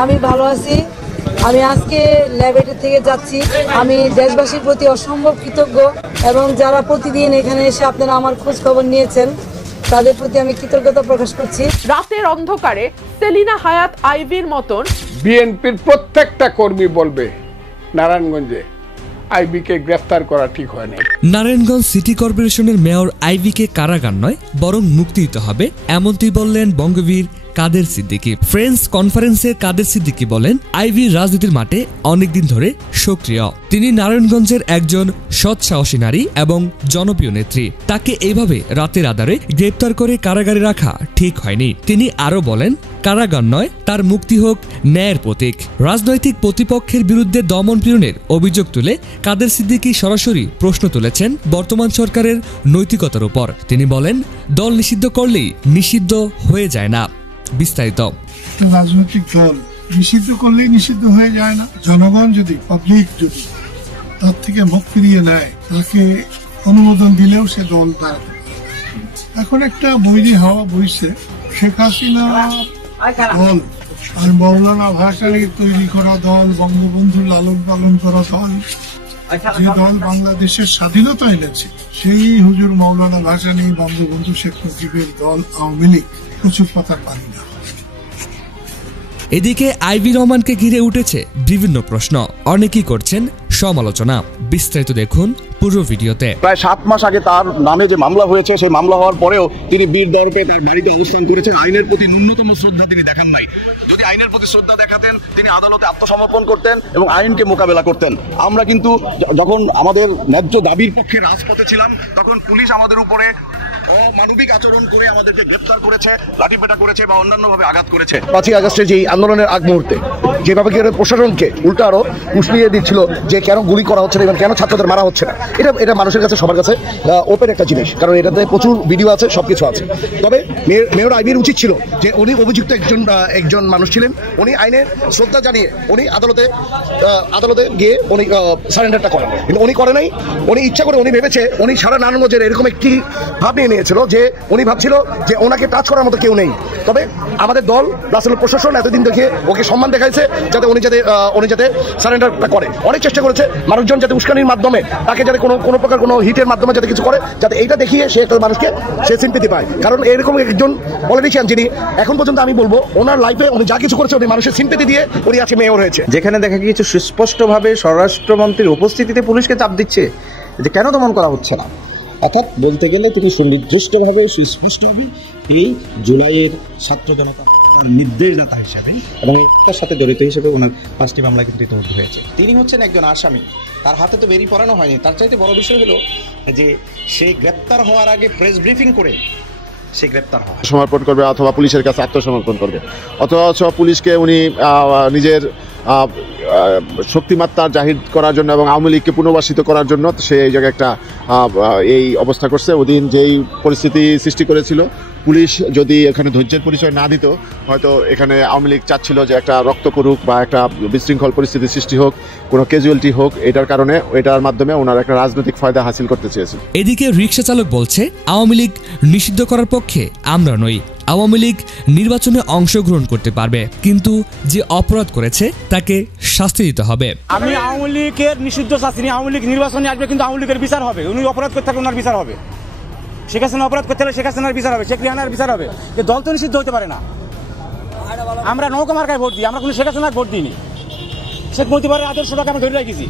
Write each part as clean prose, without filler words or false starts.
আমি ভালো আছি। আমি আজকে ল্যাবরেটরি থেকে যাচ্ছি। আমি দেশবাসীর প্রতি অসম্ভব কৃতজ্ঞ এবং যারা প্রতিদিন এখানে এসে আপনারা আমার খোঁজ খবর নিয়েছেন তাদের প্রতি আমি কৃতজ্ঞতা প্রকাশ করছি। রাতের অন্ধকারে সেলিনা হায়াৎ আইভির মতন বিএনপির প্রত্যেকটা কর্মী বলবে নারায়ণগঞ্জে আইবিকে গ্রেফতার করা ঠিক হয় না। নারায়ণগঞ্জ সিটি কর্পোরেশনের মেয়র আইবিকে কারাগার নয় বরং মুক্তি দিতে হবে, এমনটি বললেন বঙ্গবীর কাদের সিদ্দিকী। ফ্রেন্ডস কনফারেন্সে কাদের সিদ্দিকী বলেন, আইভি রাজনীতির মাঠে অনেকদিন ধরে সক্রিয়। তিনি নারায়ণগঞ্জের একজন সৎ সাহসী নারী এবং জনপ্রিয় নেত্রী। তাকে এইভাবে রাতের আধারে গ্রেপ্তার করে কারাগারে রাখা ঠিক হয়নি। তিনি আরো বলেন, কারাগার নয়, তার মুক্তি হোক ন্যায়ের প্রতীক। রাজনৈতিক প্রতিপক্ষের বিরুদ্ধে দমন পীড়নের অভিযোগ তুলে কাদের সিদ্দিকী সরাসরি প্রশ্ন তুলেছেন বর্তমান সরকারের নৈতিকতার উপর। তিনি বলেন, দল নিষিদ্ধ করলেই নিষিদ্ধ হয়ে যায় না। বিস্তারিত, রাজনৈতিক দল নিষিদ্ধ করলেই নিষিদ্ধ হয়ে যায় না। জনগণ যদি, পাবলিক যদি তার থেকে মুখ ফিরিয়ে নেয়, তাকে অনুমোদন দিলেও সে দল দাঁড়াতে পারে। এখন একটা বৈরী হাওয়া বইছে। শেখ হাসিনা দল আর মৌলানা ভাসানী তৈরি করা দল, বঙ্গবন্ধু লালন পালন করা দল, যে দল বাংলাদেশের স্বাধীনতা এনেছে, সেই হুজুর মৌলানা ভাসানী, বঙ্গবন্ধু শেখ মুজিবের দল আওয়ামী লীগ প্রচুর পাতার পানি না। এদিকে আইভি রহমানকে ঘিরে উঠেছে বিভিন্ন প্রশ্ন, অনেকেই করছেন সমালোচনা। বিস্তারিত দেখুন পুরো ভিডিওতে। প্রায় 7 মাস আগে তার নামে যে মামলা হয়েছে, সেই মামলা হওয়ার পরেও তিনি বীর দর্পে তার বাড়িতে অবস্থান করেছেন। আইনের প্রতি ন্যূনতম শ্রদ্ধা তিনি দেখান নাই। যদি আইনের প্রতি শ্রদ্ধা দেখাতেন, তিনি আদালতে আত্মসমর্পণ করতেন এবং আইনকে মোকাবেলা করতেন। আমরা কিন্তু যখন আমাদের ন্যায্য দাবির পক্ষে রাজপথে ছিলাম, তখন পুলিশ আমাদের উপরে অমানবিক আচরণ করে আমাদেরকে গ্রেফতার করেছে, লাঠিপেটা করেছে বা অন্যান্যভাবে আঘাত করেছে। 5ই আগস্টে যে আন্দোলনের আগ মুহূর্তে যেভাবে প্রশাসনকে উল্টা আরো উস্কিয়ে দিচ্ছিল যে কেন গুলি করা হচ্ছে না এবং কেন ছাত্রদের মারা হচ্ছে না, এটা মানুষের কাছে, সবার কাছে ওপেন একটা জিনিস, কারণ এটাতে প্রচুর ভিডিও আছে, সবকিছু আছে। তবে মেয়র আইবির উচিত ছিল যে উনি অভিযুক্ত একজন মানুষ ছিলেন, উনি আইনের শ্রদ্ধা জানিয়ে উনি আদালতে গিয়ে উনি সারেন্ডারটা করেন, কিন্তু উনি করে নাই। উনি ইচ্ছা করে, উনি ভেবেছে, উনি সারা নারায়ণগঞ্জের এরকম একটি ভাব নিয়ে নিয়েছিল যে উনি ভাবছিল যে ওনাকে টাচ করার মতো কেউ নেই। তবে আমাদের দল রাসেল প্রশাসন এতদিন দেখে ওকে সম্মান দেখাইছে যাতে উনি যাতে সারেন্ডারটা করে। অনেক চেষ্টা করেছে মানুষজন যাতে উস্কানির মাধ্যমে তাকে যাতে কোনো প্রকার কোনো হিটের মাধ্যমে যাতে কিছু করে, যাতে এইটা দেখিয়ে সে একটা মানুষকে সে সিম্পিতি পায়। কারণ এরকম একজন পলিটিশিয়ান যিনি এখন পর্যন্ত আমি বলবো ওনার লাইফে উনি যা কিছু করেছে, উনি মানুষের সিম্পিতি দিয়ে উনি আজকে মেয়র হয়েছে। যেখানে দেখা গিয়েছে সুস্পষ্টভাবে স্বরাষ্ট্রমন্ত্রীর উপস্থিতিতে পুলিশকে চাপ দিচ্ছে যে কেন দমন করা হচ্ছে না। অর্থাৎ বলতে গেলে তিনি সুনির্দিষ্টভাবে সুস্পষ্টভাবে তিনি জুলাইয়ের ছাত্র জনতা নির্দেশদাতা হিসাবে এবং তার সাথে জড়িত হিসেবে ওনার 5টি মামলা কিন্তু ইতিমধ্যে হয়েছে। তিনি হচ্ছেন একজন আসামি, তার হাতে তো বেরি পড়ানো হয়নি। তার চাইতে বড় বিষয় হলো যে সে গ্রেপ্তার হওয়ার আগে প্রেস ব্রিফিং করে সে গ্রেপ্তার হয়, সমর্পণ করবে অথবা পুলিশের কাছে আত্মসমর্পণ করবে, অথবা পুলিশকে উনি নিজের শক্তিমাত্রা জাহির করার জন্য এবং আওয়ামী লীগকে পুনর্বাসিত করার জন্য সে এই জায়গায় একটা এই অবস্থা করছে। ওদিন যেই পরিস্থিতি সৃষ্টি করেছিল, পুলিশ যদি এখানে ধৈর্যের পরিচয় না দিত, হয়তো এখানে আওয়ামী লীগ চাচ্ছিল যে একটা রক্ত করুক বা একটা বিশৃঙ্খল পরিস্থিতি সৃষ্টি হোক, কোনো ক্যাজুয়ালিটি হোক। এটার কারণে এটার মাধ্যমে ওনার একটা রাজনৈতিক ফায়দা হাসিল করতে চেয়েছিল। এদিকে রিকশা চালক বলছে, আওয়ামী লীগ নিষিদ্ধ করার পক্ষে আমরা নই। আওয়ামী লীগ নির্বাচনে অংশগ্রহণ করতে পারবে, কিন্তু যে অপরাধ করেছে তাকে শাস্তি দিতে হবে। আমি আওয়ামী লীগের নিষিদ্ধ চাচ্ছি না। আওয়ামী লীগ নির্বাচনে আসবে, কিন্তু আওয়ামী লীগের বিচার হবে। উনি অপরাধ করতে থাকলে ওনার বিচার হবে। শেখ হাসিনা অপরাধ করতে হলে শেখ হাসিনার বিচার হবে, শেখ রেহানার বিচার হবে। যে দল তো নিষিদ্ধ হতে পারে না। আমরা নৌকা মার্কায় ভোট দিই, আমরা কোনো শেখ হাসিনার ভোট দিইনি। শেখ মুজিবের আদর্শটাকে আমরা ধরে রেখেছি,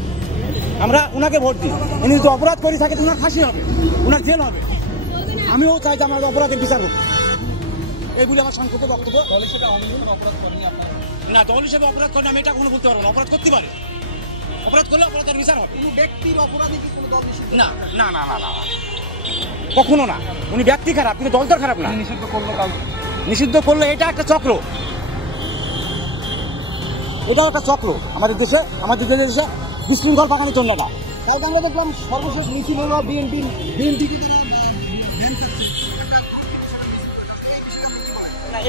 আমরা ওনাকে ভোট দিই। উনি যদি অপরাধ করে থাকে তো ওনার ফাঁসি হবে, ওনার জেল হবে। আমিও চাই যে আমাদের অপরাধের বিচার হোক, এইগুলি আমার সংক্ষিপ্ত বক্তব্য। দল হিসেবে আওয়ামী লীগ অপরাধ করেনি আপনারা? না, দল হিসেবে অপরাধ করেনি আমি এটা কখনো বলতে পারবো না। অপরাধ করতে পারে, অপরাধ করলে অপরাধের বিচার হবে। কোনো ব্যক্তির অপরাধে কি কোনো দল নিষিদ্ধ? না না না না না, কখনো না। উনি ব্যক্তি খারাপ, কিন্তু দল তো খারাপ না। নিষিদ্ধ করলো কাউকে, নিষিদ্ধ করলে এটা একটা চক্র, এটাও একটা চক্র আমাদের দেশে বিশৃঙ্খল পাকানোর জন্য। তাই আমরা দেখলাম সর্বশেষ নীতি হলো বিএনপি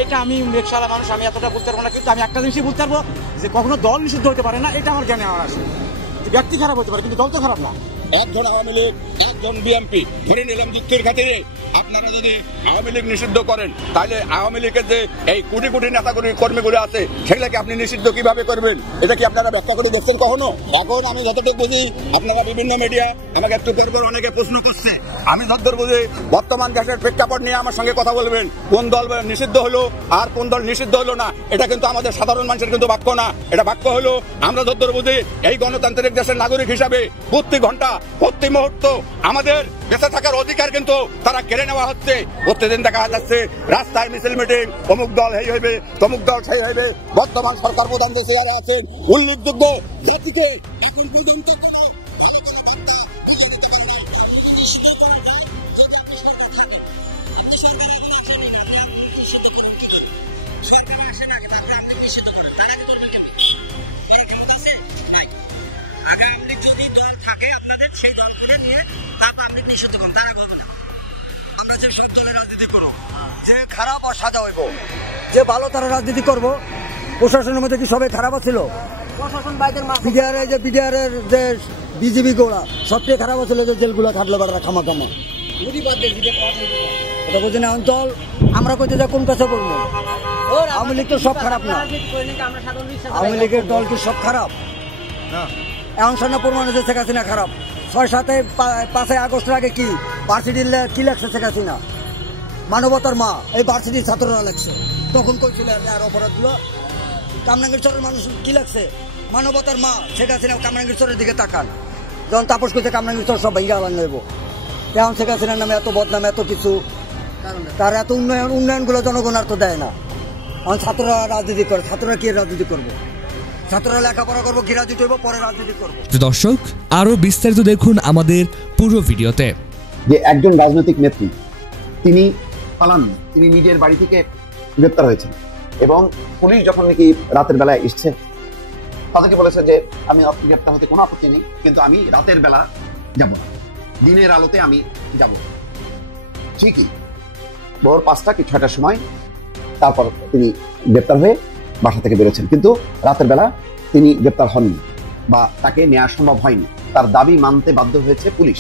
এটা আমি রিকশাওয়ালা মানুষ, আমি এতটা বলতে পারবো না। কিন্তু আমি একটা জিনিসই বলতে পারবো যে কখনো দল নিষিদ্ধ হতে পারে না, এটা আমার জ্ঞানে আমার আসে। ব্যক্তি খারাপ হতে পারে, কিন্তু দল তো খারাপ না। একজন আওয়ামী লীগ, একজন বিএনপি ধরে নিলাম যুক্তির খাতিরে আপনারা যদি আওয়ামী লীগ নিষিদ্ধ করেন, তাহলে আওয়ামী লীগের যে এই কোটি কোটি নেতা কর্মীগুলো আছে সেগুলোকে আপনি নিষিদ্ধ কিভাবে করবেন? এটা কি আপনারা ব্যাখ্যা করে দেখছেন কখনো? এখন আমি যতটুকু বুঝি, আপনারা বিভিন্ন মিডিয়া আমাকে একটু পরপর অনেকে প্রশ্ন করছে, আমি যতদূর বুঝি বর্তমান দেশের প্রেক্ষাপট নিয়ে আমার সঙ্গে কথা বলবেন। কোন দল নিষিদ্ধ হলো আর কোন দল নিষিদ্ধ হলো না, এটা কিন্তু আমাদের সাধারণ মানুষের কিন্তু বাক্য না। এটা বাক্য হলো আমরা যতদূর বুঝি এই গণতান্ত্রিক দেশের নাগরিক হিসাবে প্রতি ঘন্টা প্রতি মুহূর্ত আমাদের বেঁচে থাকার অধিকার কিন্তু তারা কেড়ে নেওয়া হচ্ছে। প্রতিদিন দেখা যাচ্ছে রাস্তায় মিছিল মিটিং, অমুক দল এই হইবে, তমুক দল সেই হইবে। বর্তমান সরকার প্রধান যে চেয়ারে আছেন উল্লেখযোগ্য জাতিকে এখন পর্যন্ত সেই দল করে নিয়ে তারপর আপনি নিষিদ্ধ করুন, তারা বলবো না। আমরা যে সব দলের রাজনীতি করবো, যে খারাপ আর সাজা হইব, যে ভালো তারা রাজনীতি করব। প্রশাসনের মধ্যে কি সবাই খারাপ ছিল? বিডিআরের যে বিজেপি গোড়া সবচেয়ে খারাপ ছিল, যে জেলগুলো খাটলো বাড়া খামা খামা। এটা বুঝি না অঞ্চল আমরা করতে যা কোন কাছে করবো? আওয়ামী লীগ তো সব খারাপ না, আওয়ামী লীগের দল কি সব খারাপ? এখন সামনে প্রমাণ হচ্ছে শেখ হাসিনা খারাপ। 6-7-5 আগস্টের আগে কি ভার্সিটির কি লাগছে শেখ হাসিনা? মানবতার মা, এই ভার্সিটির ছাত্ররা লাগছে। তখন কইছিল আর অপরাধগুলো কামরাঙ্গীরচরের মানুষ কি লাগছে? মানবতার মা শেখ হাসিনা কামরাঙ্গীরচরের দিকে তাকান। যখন তাপস করছে কামরাঙ্গীরচর সব ভেঙে আলান নেব। এখন শেখ হাসিনার নামে এত বদনাম, এত কিছু, তার এত উন্নয়নগুলো জনগণ আর তো দেয় না। এখন ছাত্ররা রাজনীতি করে, ছাত্ররা কি রাজনীতি করবো? ছাত্ররা লেখাপড়া করবো, কি রাজনীতি করবো, পরে রাজনীতি করবো। দর্শক, আরো বিস্তারিত দেখুন আমাদের পুরো ভিডিওতে। যে একজন রাজনৈতিক নেত্রী তিনি পালান, তিনি নিজের বাড়ি থেকে গ্রেপ্তার হয়েছেন এবং পুলিশ যখন নাকি রাতের বেলায় এসছে তাদেরকে বলেছে যে আমি গ্রেপ্তার হতে কোনো আপত্তি নেই, কিন্তু আমি রাতের বেলা যাব, দিনের আলোতে আমি যাব। ঠিকই ভোর 5টা কি 6টার সময় তারপর তিনি গ্রেপ্তার হয়ে বাসা থেকে বেরোচ্ছেন, কিন্তু রাতের বেলা তিনি গ্রেপ্তার হননি বা তাকে নেওয়া সম্ভব হয়নি। তার দাবি মানতে বাধ্য হয়েছে পুলিশ।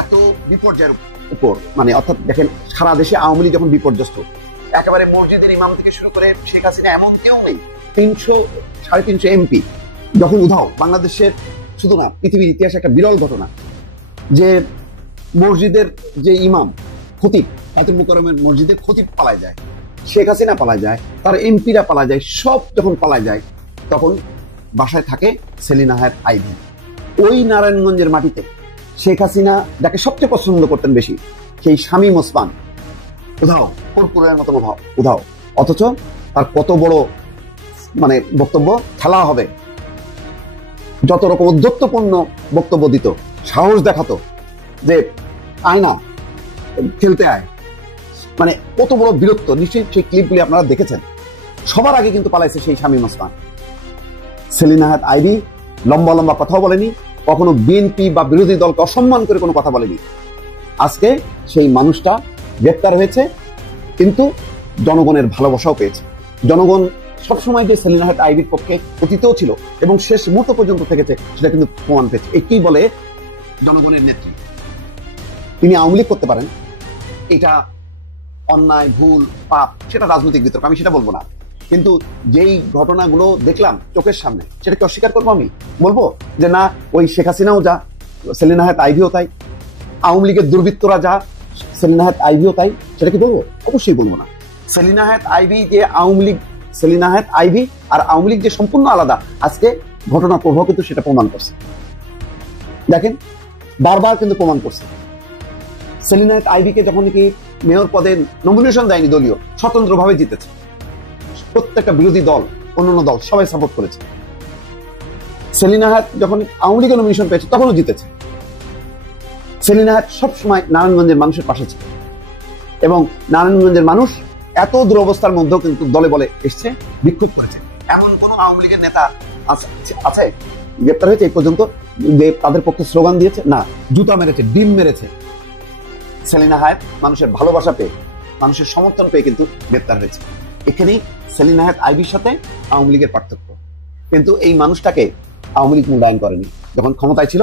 এত বিপর্যয়ের উপর, মানে অর্থাৎ দেখেন সারা দেশে আওয়ামী লীগ যখন বিপর্যস্ত, একেবারে মসজিদের ইমাম থেকে শুরু করে শেখ হাসিনা এমন কেউ নেই, 300-350 এমপি যখন উধাও। বাংলাদেশের শুধু না, পৃথিবীর ইতিহাসে একটা বিরল ঘটনা যে মসজিদের যে ইমাম খতিব, বাইতুল মুকাররমের মসজিদের খতিব পালায় যায়, শেখ হাসিনা পালায় যায়, তার এমপিরা পালায় যায়, সব যখন পালায় যায় তখন বাসায় থাকে সেলিনা হায়াৎ আইভী। ওই নারায়ণগঞ্জের মাটিতে শেখ হাসিনা যাকে সবচেয়ে পছন্দ করতেন বেশি, সেই শামীম ওসমান উধাও, কুরকুরের মতো উধাও। অথচ তার কত বড় মানে বক্তব্য খেলা হবে, যত রকম উদ্ধত্তপূর্ণ বক্তব্য দিত, সাহস দেখাতো যে আয়না খেলতে আয়, মানে কত বড় বীরত্ব। নিশ্চয়ই সেই ক্লিপগুলি আপনারা দেখেছেন। সবার আগে কিন্তু পালাইছে সেই শামীম ওসমান। সেলিনা হায়াৎ আইভী লম্বা লম্বা কথাও বলেনি, কখনো বিএনপি বা বিরোধী দলকে অসম্মান করে কোনো কথা বলেনি। আজকে সেই মানুষটা গ্রেপ্তার হয়েছে, কিন্তু জনগণের ভালোবাসাও পেয়েছে। জনগণ সবসময় যে সেলিনা হায়াৎ আইভীর পক্ষে অতীতেও ছিল এবং শেষ মুহূর্ত পর্যন্ত থেকেছে, সেটা কিন্তু প্রমাণ পেয়েছে। একেই বলে জনগণের নেত্রী। তিনি আওয়ামী লীগ করতে পারেন, এটা অন্যায়, ভুল, পাপ, সেটা রাজনৈতিক বিতর্ক, আমি সেটা বলবো না। কিন্তু যেই ঘটনাগুলো দেখলাম চোখের সামনে, সেটাকে অস্বীকার করবো? আমি বলবো যে না, ওই শেখ হাসিনাও যা, সেলিনা হায়াৎ আইভীও তাই, আওয়ামী লীগের দুর্বৃত্তরা যা, সেলিনা হায়াৎ আইভীও তাই। সেটা কি বলবো? অবশ্যই বলবো না। সেলিনা হায়াৎ আইভী যে আওয়ামী লীগ, সেলিনা হায়াৎ আইভী আর আওয়ামী লীগ যে সম্পূর্ণ আলাদা, আজকে ঘটনার প্রভাব কিন্তু সেটা প্রমাণ করছে। দেখেন, বারবার কিন্তু প্রমাণ করছে। সেলিনা হায়াৎ আইভীকে যখন নাকি মেয়র পদে নমিনেশন দেয়নি দলীয়, স্বতন্ত্রভাবে জিতেছে। প্রত্যেকটা বিরোধী দল, অন্যান্য দল সবাই সাপোর্ট করেছে। সেলিনা হায়াৎ যখন আওয়ামী লীগের নমিনেশন পেয়েছে তখনও জিতেছে। সেলিনা হায়াৎ সবসময় নারায়ণগঞ্জের মানুষের পাশে ছিল এবং নারায়ণগঞ্জের মানুষ এত দুরবস্থার মধ্যেও কিন্তু দলে বলে এসছে, বিক্ষোভ করেছে। এমন কোন আওয়ামী লীগের নেতা আছে গ্রেপ্তার হয়েছে এই পর্যন্ত যে তাদের পক্ষে স্লোগান দিয়েছে? না, জুতা মেরেছে, ডিম মেরেছে। সেলিনা হায়াৎ মানুষের ভালোবাসা পেয়ে, মানুষের সমর্থন পেয়ে কিন্তু গ্রেপ্তার হয়েছে। এখানেই সেলিনা হায়াৎ আইভীর সাথে আওয়ামী লীগের পার্থক্য। কিন্তু এই মানুষটাকে আওয়ামী লীগ মূল্যায়ন করেনি। যখন ক্ষমতায় ছিল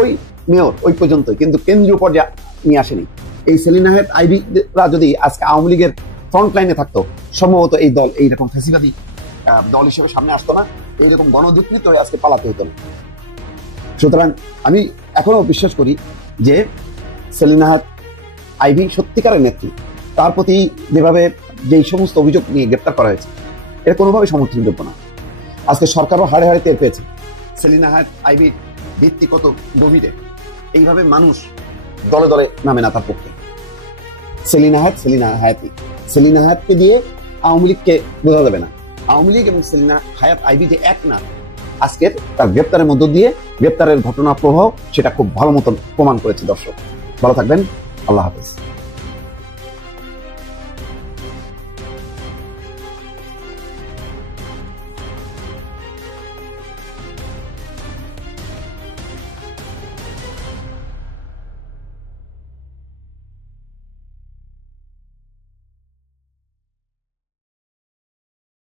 ওই মেয়র ওই পর্যন্ত, কিন্তু কেন্দ্রীয় পর্যায়ে নিয়ে আসেনি। এই সেলিনা হায়াত আইভীরা যদি আজকে আওয়ামী লীগের ফ্রন্ট লাইনে থাকতো, সম্ভবত এই দল এইরকম ফ্যাসিবাদী দল হিসেবে সামনে আসতো না, এইরকম গণদুষ্কৃত হয়ে আজকে পালাতে হতো না। সুতরাং আমি এখনো বিশ্বাস করি যে সেলিনা হায়াত আইভী সত্যিকারের নেত্রী, তার প্রতি যেভাবে যেই সমস্ত অভিযোগ নিয়ে গ্রেপ্তার করা হয়েছে এটা কোনোভাবে সমর্থনযোগ্য না। আজকে সরকারও হাড়ে হাড়ে টের পেয়েছে সেলিনা হায়াত আইভীর ভিত্তি কত গভীরে। এইভাবে মানুষ দলে দলে নামে না তার পক্ষে। সেলিনা হায়াতকে দিয়ে আওয়ামী লীগকে বোঝা যাবে না। আওয়ামী লীগ এবং সেলিনা হায়াত আইভী যে এক না, আজকের তার গ্রেপ্তারের মধ্য দিয়ে গ্রেপ্তারের ঘটনা প্রবাহ সেটা খুব ভালো মতন প্রমাণ করেছে। দর্শক ভালো থাকবেন, আল্লাহ হাফেজ।